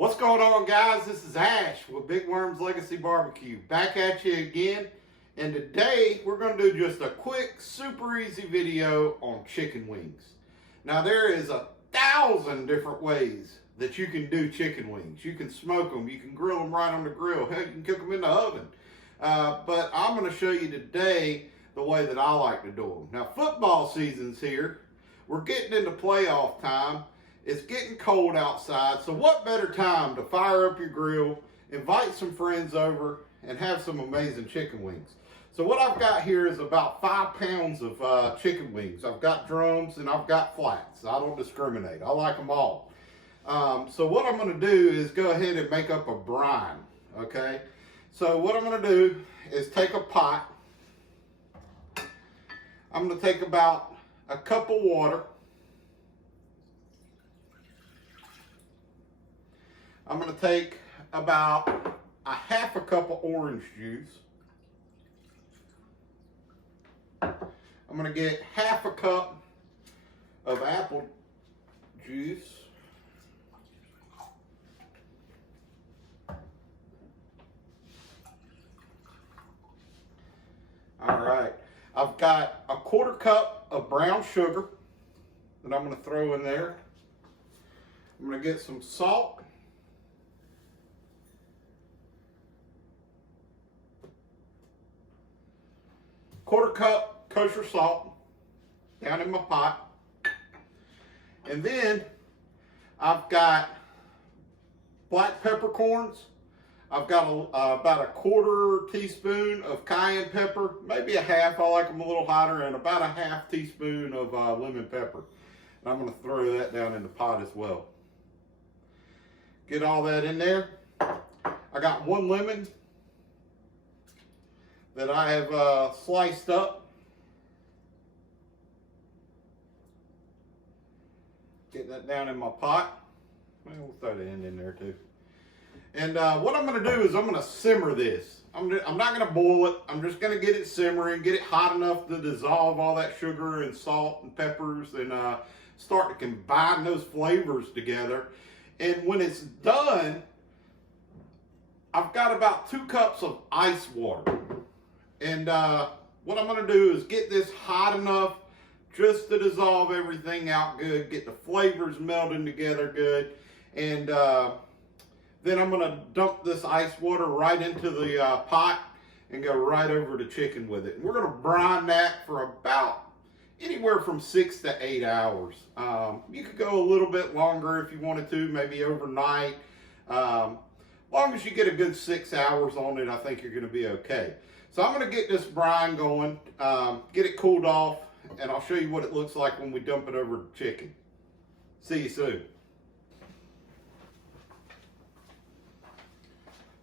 What's going on, guys? This is Ash with Big Worm's Legacy Barbecue, back at you again. And today we're going to do just a quick, super easy video on chicken wings. Now there is 1,000 different ways that you can do chicken wings. You can smoke them, you can grill them right on the grill, hell, you can cook them in the oven. But I'm going to show you today the way that I like to do them. Now football season's here. We're getting into playoff time. It's getting cold outside, so what better time to fire up your grill, invite some friends over, and have some amazing chicken wings. So what I've got here is about 5 pounds of chicken wings. I've got drums and I've got flats. I don't discriminate. I like them all. So what I'm going to do is go ahead and make up a brine, okay? So what I'm going to do is take a pot. I'm going to take about a cup of water. I'm going to take about a half a cup of orange juice. I'm going to get half a cup of apple juice. All right. I've got a 1/4 cup of brown sugar that I'm going to throw in there. I'm going to get some salt. 1/4 cup kosher salt down in my pot. And then I've got black peppercorns. I've got about a 1/4 teaspoon of cayenne pepper, maybe a half, I like them a little hotter, and about a half teaspoon of lemon pepper. And I'm going to throw that down in the pot as well. Get all that in there. I got 1 lemon that I have sliced up. Get that down in my pot. Well, we'll throw the end in there too. And what I'm going to do is I'm going to simmer this. I'm not going to boil it. I'm just going to get it simmering, get it hot enough to dissolve all that sugar and salt and peppers and start to combine those flavors together. And when it's done, I've got about 2 cups of ice water. And what I'm going to do is get this hot enough just to dissolve everything out good, get the flavors melding together good, and then I'm going to dump this ice water right into the pot and go right over the chicken with it. And we're going to brine that for about anywhere from 6 to 8 hours. You could go a little bit longer if you wanted to, maybe overnight. Long as you get a good 6 hours on it, I think you're going to be okay. So I'm going to get this brine going, get it cooled off, and I'll show you what it looks like when we dump it over the chicken. See you soon.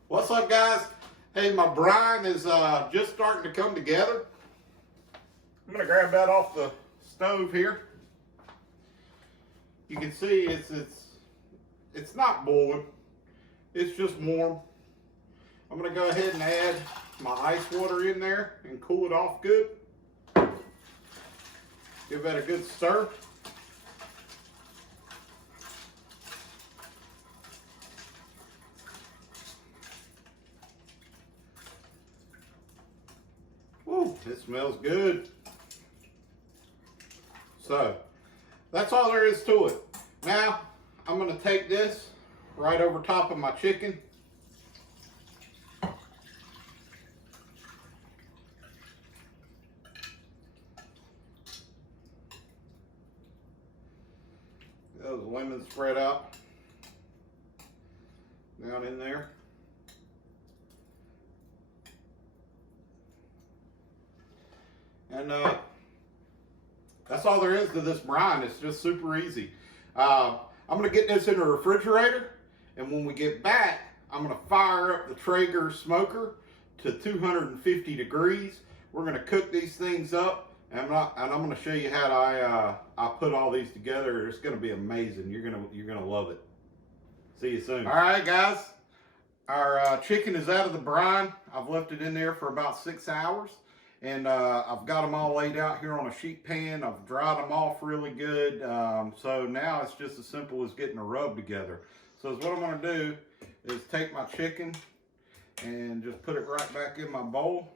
What's up, guys? Hey, my brine is just starting to come together. I'm going to grab that off the stove here. You can see it's not boiling. It's just warm. I'm going to go ahead and add my ice water in there and cool it off good. Give that a good stir. Woo, it smells good. So, that's all there is to it. Now, I'm going to take this right over top of my chicken. Those lemons spread out down in there. And that's all there is to this brine. It's just super easy. I'm going to get this in the refrigerator, and when we get back, I'm going to fire up the Traeger smoker to 250 degrees. We're going to cook these things up. And I'm going to show you how I put all these together. It's going to be amazing. You're going to love it. See you soon. All right, guys. Our chicken is out of the brine. I've left it in there for about 6 hours, And I've got them all laid out here on a sheet pan. I've dried them off really good. So now it's just as simple as getting a rub together. So what I'm going to do is take my chicken and just put it right back in my bowl.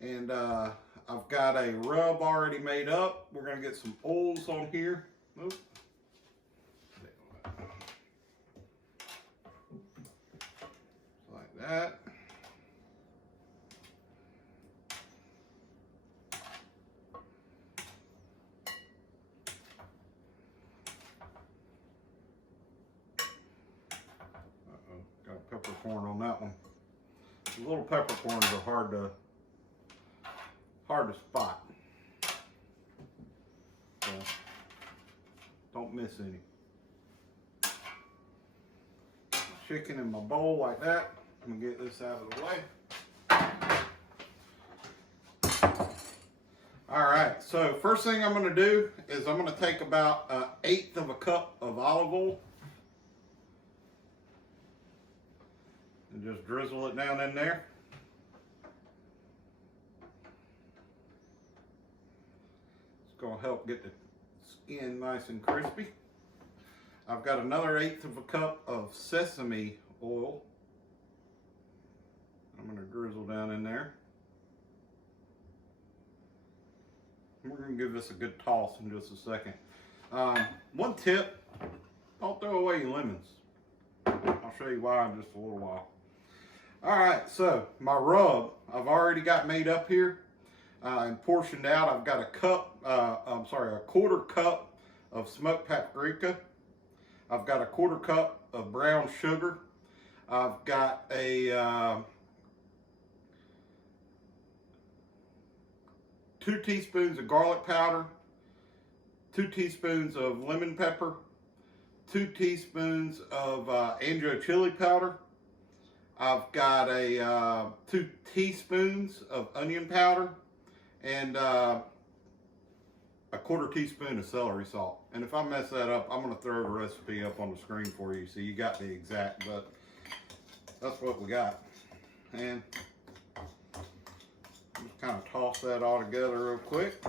And I've got a rub already made up. We're going to get some oils on here. Oops. Like that. Got a peppercorn on that one. The little peppercorns are hard to spot. So don't miss any. Chicken in my bowl like that. I'm gonna get this out of the way. All right, so first thing I'm gonna do is I'm gonna take about 1/8 of a cup of olive oil and just drizzle it down in there. It's gonna help get the skin nice and crispy. I've got another 1/8 of a cup of sesame oil. I'm gonna drizzle down in there. We're gonna give this a good toss in just a second. One tip, don't throw away your lemons. I'll show you why in just a little while. All right, so my rub, I've already got made up here and portioned out. I've got a 1/4 cup of smoked paprika. I've got a 1/4 cup of brown sugar. I've got a 2 teaspoons of garlic powder, 2 teaspoons of lemon pepper, 2 teaspoons of Ancho chili powder. I've got a 2 teaspoons of onion powder and a 1/4 teaspoon of celery salt. And if I mess that up, I'm gonna throw the recipe up on the screen for you so you got the exact, but that's what we got. And just kind of toss that all together real quick.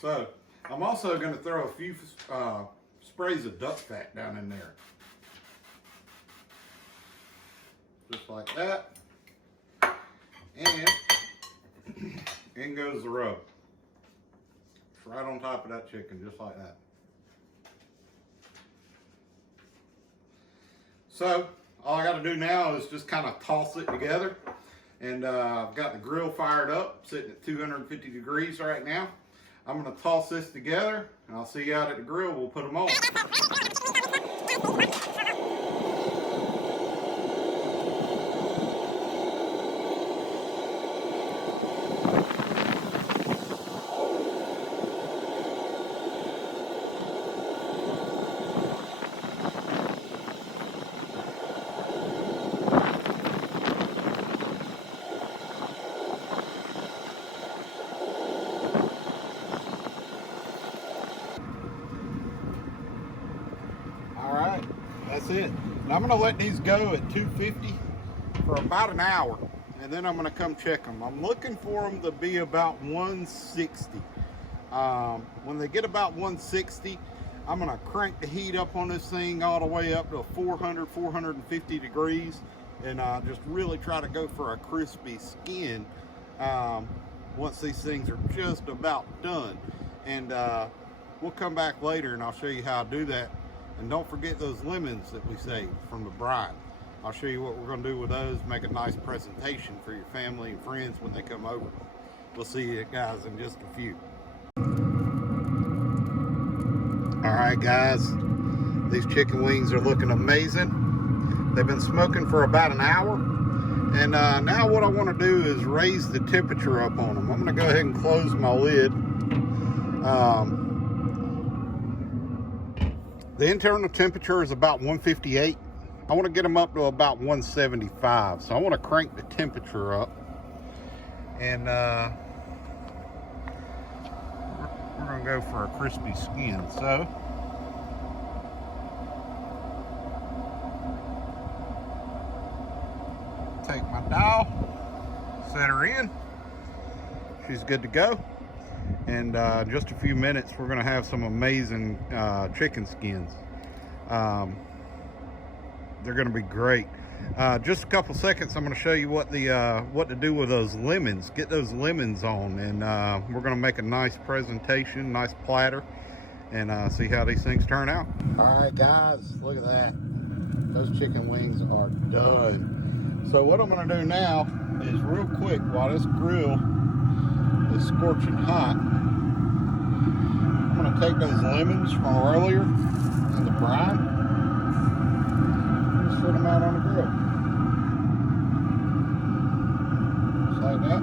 So I'm also going to throw a few sprays of duck fat down in there. Just like that. And in goes the rub. It's right on top of that chicken, just like that. So all I got to do now is just kind of toss it together. And I've got the grill fired up, sitting at 250 degrees right now. I'm going to toss this together, and I'll see you out at the grill. We'll put them on. That's it. And I'm going to let these go at 250 for about an hour, and then I'm going to come check them. I'm looking for them to be about 160. When they get about 160, I'm going to crank the heat up on this thing all the way up to 400, 450 degrees, and just really try to go for a crispy skin once these things are just about done. And we'll come back later and I'll show you how I do that. And don't forget those lemons that we saved from the brine. I'll show you what we're going to do with those, make a nice presentation for your family and friends when they come over. We'll see you guys in just a few. All right, guys, these chicken wings are looking amazing. They've been smoking for about an hour, And now what I want to do is raise the temperature up on them. I'm going to go ahead and close my lid. The internal temperature is about 158. I want to get them up to about 175. So I want to crank the temperature up. And we're going to go for a crispy skin. So take my dowel, set her in. She's good to go. And just a few minutes, we're going to have some amazing chicken skins. They're going to be great. Just a couple seconds, I'm going to show you what to do with those lemons. Get those lemons on, and we're going to make a nice presentation, nice platter, and see how these things turn out. All right, guys, look at that. Those chicken wings are done. So what I'm going to do now is real quick, while this grill is scorching hot, I'm going to take those lemons from earlier in the brine. Just put them out on the grill. Just like that.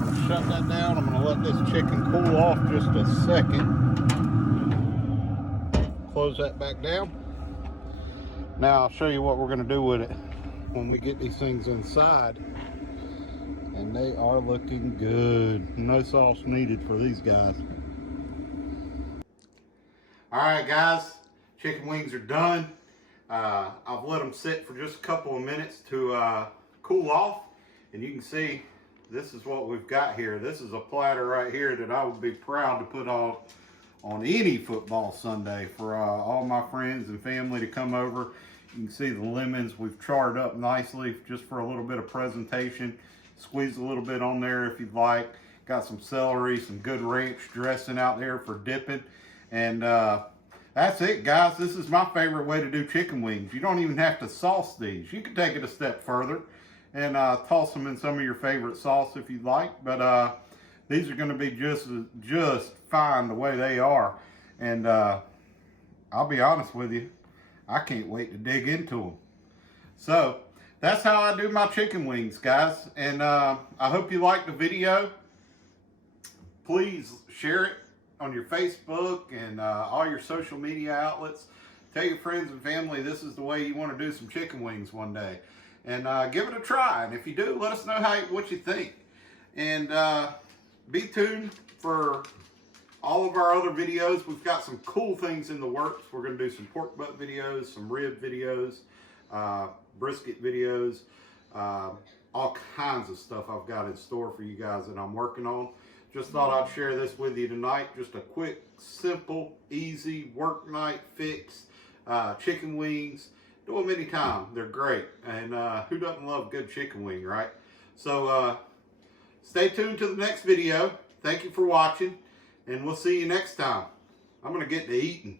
I'm going to shut that down. I'm going to let this chicken cool off just a second. Close that back down. Now I'll show you what we're going to do with it when we get these things inside. And they are looking good. No sauce needed for these guys. Alright guys, chicken wings are done. I've let them sit for just a couple of minutes to cool off. And you can see this is what we've got here. This is a platter right here that I would be proud to put on any football Sunday for all my friends and family to come over. You can see the lemons we've charred up nicely just for a little bit of presentation. Squeeze a little bit on there if you'd like. Got some celery, some good ranch dressing out there for dipping. And that's it, guys. This is my favorite way to do chicken wings. You don't even have to sauce these. You can take it a step further and toss them in some of your favorite sauce if you'd like. But these are going to be just fine the way they are. And I'll be honest with you, I can't wait to dig into them. So that's how I do my chicken wings, guys. And I hope you liked the video. Please share it on your Facebook and all your social media outlets. Tell your friends and family this is the way you want to do some chicken wings one day. And give it a try. And if you do, let us know what you think. And be tuned for all of our other videos. We've got some cool things in the works. We're going to do some pork butt videos, some rib videos, brisket videos, all kinds of stuff I've got in store for you guys that I'm working on. Just thought I'd share this with you tonight. Just a quick, simple, easy work night fix. Chicken wings. Do them anytime. They're great. And who doesn't love good chicken wing, right? So stay tuned to the next video. Thank you for watching. And we'll see you next time. I'm going to get to eating.